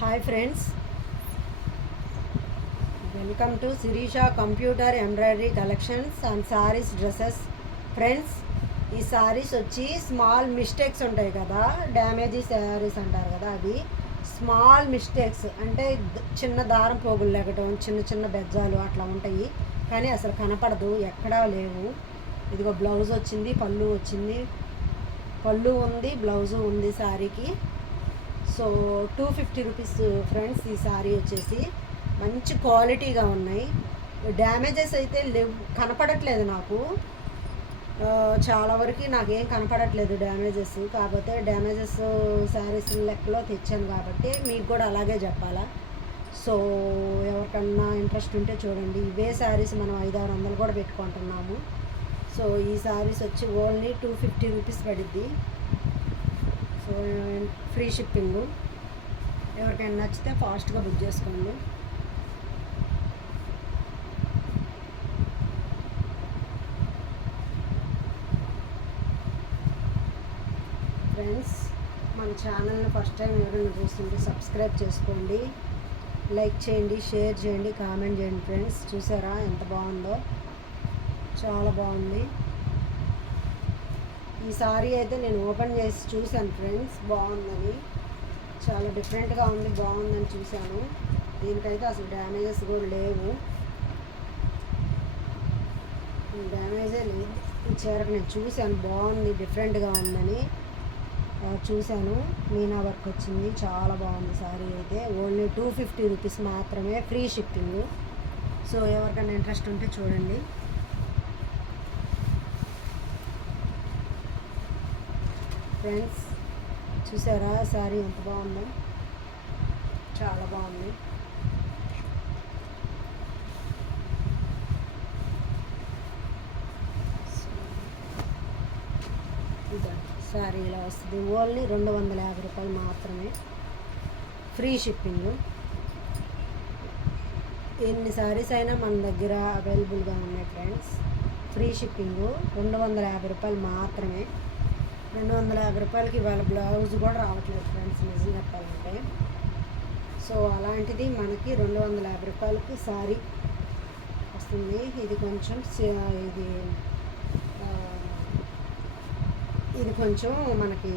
Hi friends, welcome to Sirisha computer embroidery collections and saris dresses. Friends, ఈ సారీస్ వచ్చి small mistakes ఉంటాయి కదా, డ్యామేజీ సారీస్ అంటారు కదా, అవి స్మాల్ మిస్టేక్స్ అంటే చిన్న దారం పోగులు లేకటం, చిన్న చిన్న బెజ్జాలు అట్లా ఉంటాయి, కానీ అసలు కనపడదు, ఎక్కడా లేవు. ఇదిగో బ్లౌజ్ వచ్చింది, పళ్ళు వచ్చింది, పళ్ళు ఉంది, బ్లౌజు ఉంది శారీకి. So 250 rupees friends. ఈ శారీ వచ్చేసి మంచి క్వాలిటీగా ఉన్నాయి. డ్యామేజెస్ అయితే లేవు, కనపడట్లేదు నాకు. చాలా వరకు నాకేం కనపడట్లేదు డ్యామేజెస్. కాకపోతే డ్యామేజెస్ శారీస్ లెక్కలో తెచ్చాను కాబట్టి మీకు కూడా అలాగే చెప్పాలా. సో ఎవరికన్నా ఇంట్రెస్ట్ ఉంటే చూడండి. ఇవే శారీస్ మనం 500-600 కూడా పెట్టుకుంటున్నాము. సో ఈ శారీస్ వచ్చి ఓన్లీ 250 రూపీస్ పడిద్ది. So free shipping. ఎవరికైనా నచ్చితే ఫాస్ట్గా బుక్ చేసుకోండి. ఫ్రెండ్స్, మన ఛానల్ని ఫస్ట్ టైం ఎవరైనా చూస్తుంటే సబ్స్క్రైబ్ చేసుకోండి, లైక్ చేయండి, షేర్ చేయండి, కామెంట్ చేయండి. ఫ్రెండ్స్, చూసారా ఎంత బాగుందో, చాలా బాగుంది. ఈ సారీ అయితే నేను ఓపెన్ చేసి చూశాను ఫ్రెండ్స్, బాగుందని, చాలా డిఫరెంట్గా ఉంది, బాగుందని చూశాను. దీనికైతే అసలు డ్యామేజెస్ కూడా లేవు, డ్యామేజే లేదు. ఈ చీరకు నేను చూశాను, బాగుంది, డిఫరెంట్గా ఉందని చూశాను. మీనా వర్క్ వచ్చింది, చాలా బాగుంది సారీ అయితే. ఓన్లీ 250 రూపీస్ మాత్రమే, ఫ్రీ షిప్పింగ్. సో ఎవరికైనా ఇంట్రెస్ట్ ఉంటే చూడండి. ఫ్రెండ్స్, చూసారా శారీ ఎంత బాగుందో, చాలా బాగుంది. శారీ ఇలా వస్తుంది. ఓన్లీ 250 రూపాయలు మాత్రమే, ఫ్రీ షిప్పింగ్. ఎన్ని శారీస్ అయినా మన దగ్గర అవైలబుల్గా ఉన్నాయి ఫ్రెండ్స్. ఫ్రీ షిప్పింగ్, 250 రూపాయలు మాత్రమే. 250 రూపాయలకి ఇవాళ బ్లౌజ్ కూడా రావట్లేదు ఫ్రెండ్స్, నిజం చెప్పాలంటే. సో అలాంటిది మనకి 250 రూపాయలకి శారీ వస్తుంది. ఇది కొంచెం ఇది కొంచెం మనకి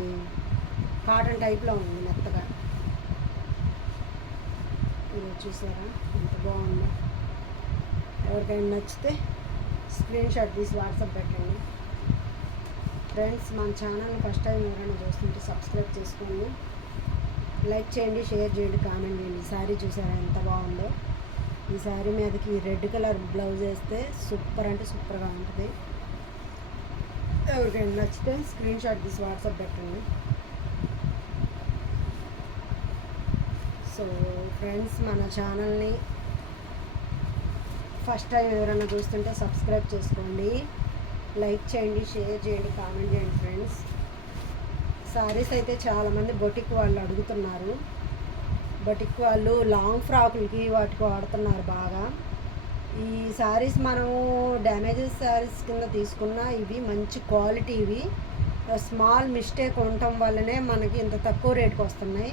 కాటన్ టైప్లో ఉంది, మెత్తగా. ఇది చూసారా ఎంత బాగుందో. ఎవరికైనా నచ్చితే స్క్రీన్ షాట్ తీసి వాట్సాప్ పెట్టండి. ఫ్రెండ్స్, మన ఛానల్ని ఫస్ట్ టైం ఎవరైనా చూస్తుంటే సబ్స్క్రైబ్ చేసుకోండి, లైక్ చేయండి, షేర్ చేయండి, కామెంట్ చేయండి. ఈ శారీ చూసారా ఎంత బాగుందో. ఈ శారీ మీదకి రెడ్ కలర్ బ్లౌజ్ వేస్తే సూపర్ అంటే సూపర్గా ఉంటుంది. ఎవరికైనా నచ్చితే స్క్రీన్ షాట్ తీసి వాట్సాప్ పెట్టండి. సో ఫ్రెండ్స్, మన ఛానల్ని ఫస్ట్ టైం ఎవరైనా చూస్తుంటే సబ్స్క్రైబ్ చేసుకోండి, లైక్ చేయండి, షేర్ చేయండి, కామెంట్ చేయండి. ఫ్రెండ్స్, సారీస్ అయితే చాలామంది బొటిక్ వాళ్ళు అడుగుతున్నారు. బొటిక్ వాళ్ళు లాంగ్ ఫ్రాకులకి వాటికి వాడుతున్నారు బాగా. ఈ సారీస్ మనము డ్యామేజెస్ సారీస్ కింద తీసుకున్నా ఇవి మంచి క్వాలిటీ. ఇవి స్మాల్ మిస్టేక్ ఉండటం వల్లనే మనకి ఇంత తక్కువ రేటుకి వస్తున్నాయి.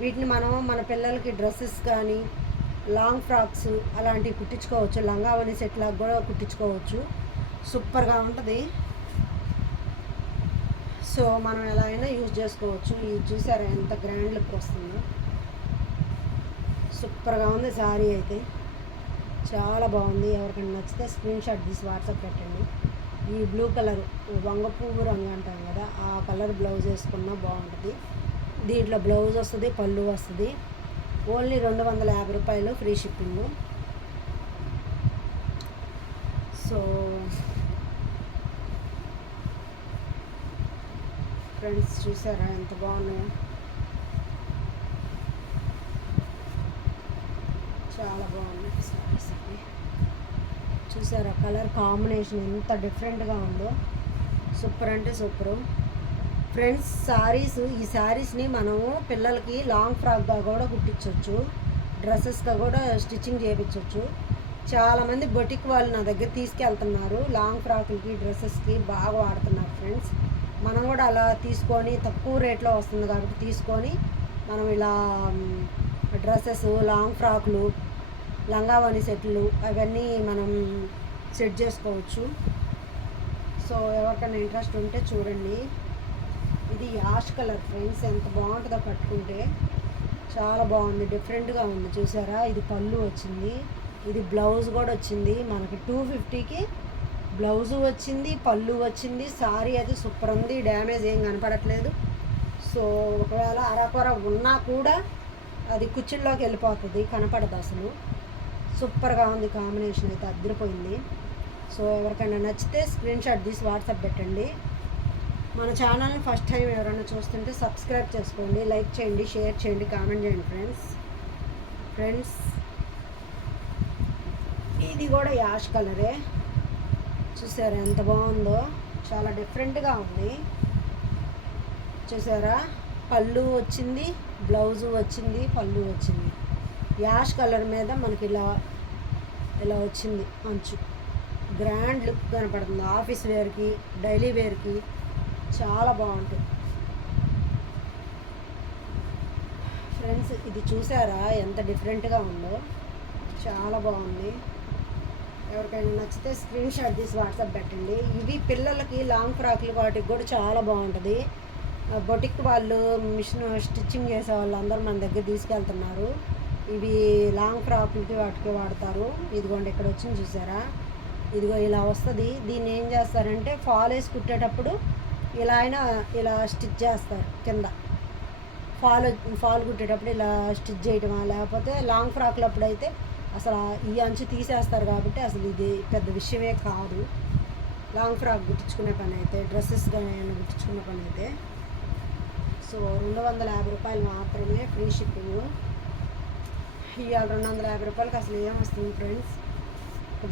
వీటిని మనం మన పిల్లలకి డ్రెస్సెస్ కానీ, లాంగ్ ఫ్రాక్స్ అలాంటివి కుట్టించుకోవచ్చు, లంగావని సెట్ లాగా కూడా కుట్టించుకోవచ్చు. సూపర్గా ఉంటుంది. సో మనం ఎలా అయినా యూజ్ చేసుకోవచ్చు. ఇది చూసారా ఎంత గ్రాండ్ లుక్ వస్తుందో, సూపర్గా ఉంది శారీ అయితే, చాలా బాగుంది. ఎవరికైనా నచ్చితే స్క్రీన్ షాట్ తీసి వాట్సాప్ పెట్టండి. ఈ బ్లూ కలర్ వంగ పువ్వు రంగు అంటాం కదా, ఆ కలర్ బ్లౌజ్ వేసుకున్నా బాగుంటుంది. దీంట్లో బ్లౌజ్ వస్తుంది, పళ్ళు వస్తుంది. ఓన్లీ 250 రూపాయలు, ఫ్రీ షిప్పింగ్. సో ఫ్రెండ్స్, చూసారా ఎంత బాగున్నాయో, చాలా బాగున్నాయి సారీస్ అవి. చూసారా కలర్ కాంబినేషన్ ఎంత డిఫరెంట్గా ఉందో, సూపర్ అంటే సూపరు. ఫ్రెండ్స్, ఈ శారీస్ని మనము పిల్లలకి లాంగ్ ఫ్రాక్గా కూడా కుట్టించవచ్చు, డ్రెస్సెస్గా కూడా స్టిచ్చింగ్ చేయించవచ్చు. చాలామంది బొటిక్ వాళ్ళు నా దగ్గర తీసుకెళ్తున్నారు, లాంగ్ ఫ్రాకులకి, డ్రెస్సెస్కి బాగా వాడుతున్నారు ఫ్రెండ్స్. మనం కూడా అలా తీసుకొని, తక్కువ రేట్లో వస్తుంది కాబట్టి తీసుకొని మనం ఇలా డ్రెస్సెస్, లాంగ్ ఫ్రాక్లు, లంగావని సెట్లు అవన్నీ మనం సెట్ చేసుకోవచ్చు. సో ఎవరికైనా ఇంట్రెస్ట్ ఉంటే చూడండి. ఇది యాష్ కలర్ ఫ్రెండ్స్, ఎంత బాగుంటుందో కట్టుకుంటే, చాలా బాగుంది, డిఫరెంట్గా ఉంది. చూసారా, ఇది పళ్ళు వచ్చింది, ఇది బ్లౌజ్ కూడా వచ్చింది. మనకి 250కి బ్లౌజు వచ్చింది, పళ్ళు వచ్చింది. సారీ అయితే సూపర్ ఉంది, డ్యామేజ్ ఏం కనపడట్లేదు. సో ఒకవేళ అరకొర ఉన్నా కూడా అది కుచ్చిళ్ళలోకి వెళ్ళిపోతుంది, కనపడదు అసలు. సూపర్గా ఉంది, కాంబినేషన్ అయితే అదిరిపోయింది. సో ఎవరికైనా నచ్చితే స్క్రీన్ షాట్ తీసి వాట్సాప్ పెట్టండి. మన ఛానల్ని ఫస్ట్ టైం ఎవరైనా చూస్తుంటే సబ్స్క్రైబ్ చేసుకోండి, లైక్ చేయండి, షేర్ చేయండి, కామెంట్ చేయండి ఫ్రెండ్స్. ఇది కూడా యాష్ కలరే, చూసారా ఎంత బాగుందో, చాలా డిఫరెంట్గా ఉంది. చూసారా, పళ్ళు వచ్చింది, బ్లౌజు వచ్చింది, పళ్ళు వచ్చింది. యాష్ కలర్ మీద మనకి ఇలా వచ్చింది అంచు. గ్రాండ్ లుక్ కనపడుతుంది, ఆఫీస్ వేర్కి, డైలీ వేర్కి చాలా బాగుంటుంది ఫ్రెండ్స్. ఇది చూసారా ఎంత డిఫరెంట్గా ఉందో, చాలా బాగుంది. ఎవరికైనా నచ్చితే స్క్రీన్ షాట్ తీసి వాట్సాప్ పెట్టండి. ఇవి పిల్లలకి లాంగ్ ఫ్రాక్లు వాటికి కూడా చాలా బాగుంటుంది. బొటిక్ వాళ్ళు, మిషన్ స్టిచ్చింగ్ చేసే వాళ్ళు అందరూ మన దగ్గర తీసుకెళ్తున్నారు. ఇవి లాంగ్ ఫ్రాక్లకి వాటికి వాడతారు. ఇదిగోండి ఇక్కడ వచ్చింది చూసారా, ఇదిగో ఇలా వస్తుంది. దీన్ని ఏం చేస్తారంటే ఫాల్ వేసి కుట్టేటప్పుడు ఇలా స్టిచ్ చేస్తారు. కింద ఫాల్ కుట్టేటప్పుడు ఇలా స్టిచ్ చేయటమా, లేకపోతే లాంగ్ ఫ్రాక్లు అప్పుడైతే అసలు ఈ అంచు తీసేస్తారు. కాబట్టి అసలు ఇది పెద్ద విషయమే కాదు. లాంగ్ ఫ్రాక్ కుట్టించుకునే పని అయితే, డ్రెస్సెస్ కానీ కుట్టించుకునే పని అయితే. సో 250 రూపాయలు మాత్రమే, ఫ్రీ షిప్పింగ్. ఇవాళ 250 రూపాయలకి అసలు ఏమొస్తుంది ఫ్రెండ్స్,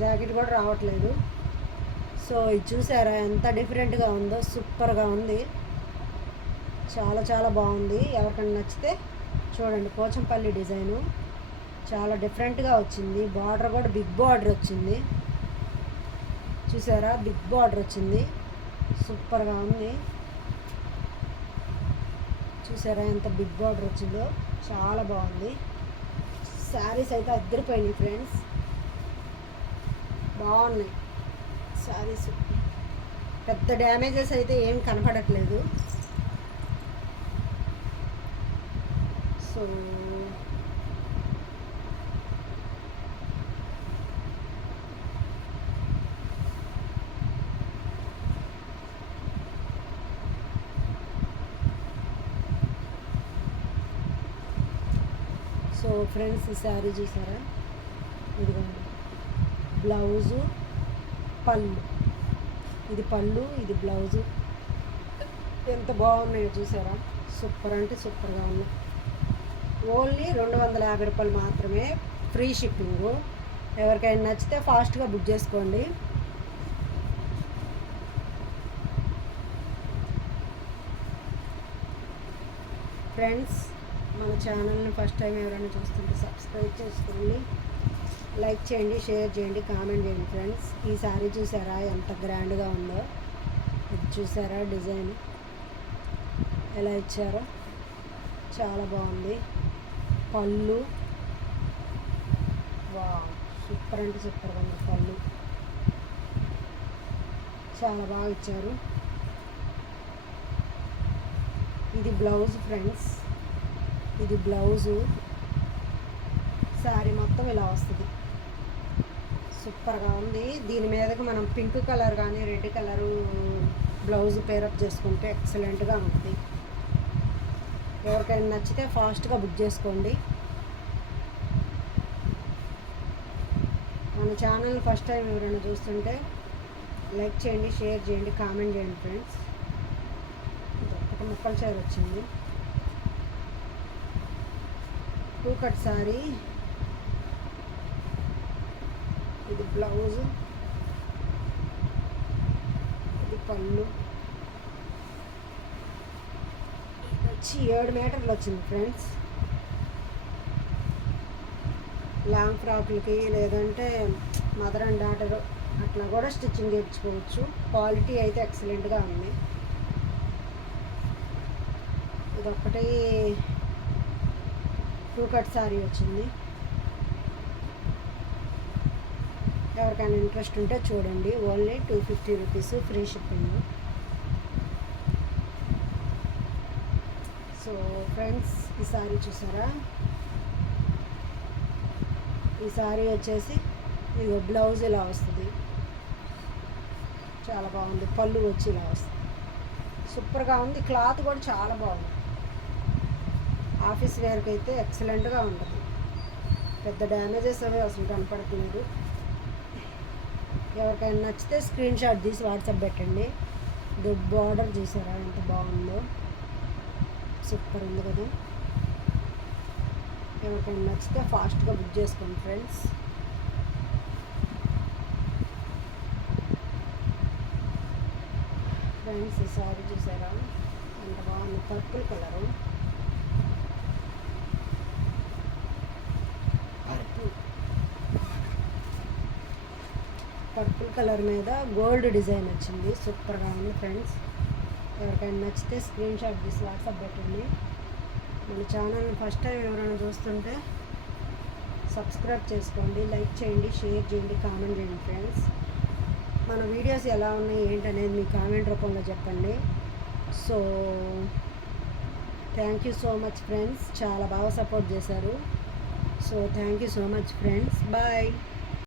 జాకెట్ కూడా రావట్లేదు. సో ఇది చూసారా ఎంత డిఫరెంట్గా ఉందో, సూపర్గా ఉంది, చాలా చాలా బాగుంది. ఎవరికైనా నచ్చితే చూడండి. పోచంపల్లి డిజైను చాలా డిఫరెంట్గా వచ్చింది. బార్డర్ కూడా బిగ్ బార్డర్ వచ్చింది, చూసారా, బిగ్ బార్డర్ వచ్చింది, సూపర్గా ఉంది. చూసారా ఎంత బిగ్ బార్డర్ వచ్చిందో, చాలా బాగుంది. శారీస్ అయితే అద్దరిపోయినాయి ఫ్రెండ్స్, బాగున్నాయి శారీస్. పెద్ద డ్యామేజెస్ అయితే ఏం కనపడట్లేదు. సో ఫ్రెండ్స్, ఈ శారీ చూసారా, ఇదిగోండి బ్లౌజు, పళ్ళు, ఇది పళ్ళు, ఇది బ్లౌజు, ఎంత బాగున్నాయో చూసారా, సూపర్ అంటే సూపర్గా ఉన్నాయి. ఓన్లీ 250 రూపాయలు మాత్రమే, ఫ్రీ షిప్పింగు. ఎవరికైనా నచ్చితే ఫాస్ట్గా బుక్ చేసుకోండి. ఫ్రెండ్స్, మన ఛానల్ని ఫస్ట్ టైం ఎవరైనా చూస్తుంటే సబ్స్క్రైబ్ చేసుకోండి, లైక్ చేయండి, షేర్ చేయండి, కామెంట్ చేయండి ఫ్రెండ్స్. ఈ సారీ చూసారా ఎంత గ్రాండ్గా ఉందో, ఇది చూసారా డిజైన్ ఎలా ఇచ్చారో, చాలా బాగుంది. పళ్ళు వావ్, సూపర్ అంటే సూపర్గా ఉంది. పళ్ళు చాలా బాగా ఇచ్చారు. ఇది బ్లౌజ్ ఫ్రెండ్స్, ఇది బ్లౌజు. శారీ మొత్తం ఇలా వస్తుంది, సూపర్గా ఉంది. దీని మీదకి మనం పింక్ కలర్ కానీ రెడ్ కలరు బ్లౌజ్ పేరప్ చేసుకుంటే ఎక్సలెంట్గా ఉంటుంది. ఎవరికైనా నచ్చితే ఫాస్ట్గా బుక్ చేసుకోండి. మన ఛానల్ ఫస్ట్ టైం ఎవరైనా చూస్తుంటే లైక్ చేయండి, షేర్ చేయండి, కామెంట్ చేయండి ఫ్రెండ్స్. ఒక ముక్కల చీర వచ్చింది, 2 కట్ సారీ, ఇది బ్లౌజ్, ఇది పళ్ళు. ఇది వచ్చి 7 మీటర్లు వచ్చింది ఫ్రెండ్స్. లాంగ్ ఫ్రాక్లకి లేదంటే మదర్ అండ్ డాటర్ అట్లా కూడా స్టిచ్చింగ్ చేయించుకోవచ్చు. క్వాలిటీ అయితే ఎక్సలెంట్గా ఉంది. ఇదొక్కటి టూ కట్ శారీ వచ్చింది. ఎవరికైనా ఇంట్రెస్ట్ ఉంటే చూడండి. Only 250 rupees, free shipping. So friends, ఈ శారీ చూసారా? ఈ శారీ వచ్చేసి ఇది బ్లౌజ్ ఇలా వస్తుంది, చాలా బాగుంది. పళ్ళు వచ్చి ఇలా వస్తుంది, సూపర్గా ఉంది. క్లాత్ కూడా చాలా బాగుంది. ఆఫీస్ వేర్కి అయితే ఎక్సలెంట్గా ఉంటుంది. పెద్ద డ్యామేజెస్ అవి అసలు కనపడట్లేదు. ఎవరికైనా నచ్చితే స్క్రీన్ షాట్ తీసి వాట్సాప్ పెట్టండి. ఇది బార్డర్ చూసారా ఎంత బాగుందో, సూపర్ ఉంది కదా. ఎవరికైనా నచ్చితే ఫాస్ట్గా బుక్ చేసుకోండి ఫ్రెండ్స్. ఫ్రెండ్స్, ఈ సారీ చూసారా ఎంత బాగుంది, పర్పుల్ కలరు. పర్పుల్ కలర్ మీద గోల్డ్ డిజైన్ వచ్చింది, సూపర్గా ఉంది ఫ్రెండ్స్. ఎవరికైనా నచ్చితే స్క్రీన్ షాట్ తీసి వాట్సాప్ పెట్టండి. మన ఛానల్ని ఫస్ట్ టైం ఎవరైనా చూస్తుంటే సబ్స్క్రైబ్ చేసుకోండి, లైక్ చేయండి, షేర్ చేయండి, కామెంట్ చేయండి ఫ్రెండ్స్. మన వీడియోస్ ఎలా ఉన్నాయి ఏంటనేది మీ కామెంట్ రూపంలో చెప్పండి. So thank you so much friends, చాలా బాగా సపోర్ట్ చేశారు. So thank you so much friends, bye.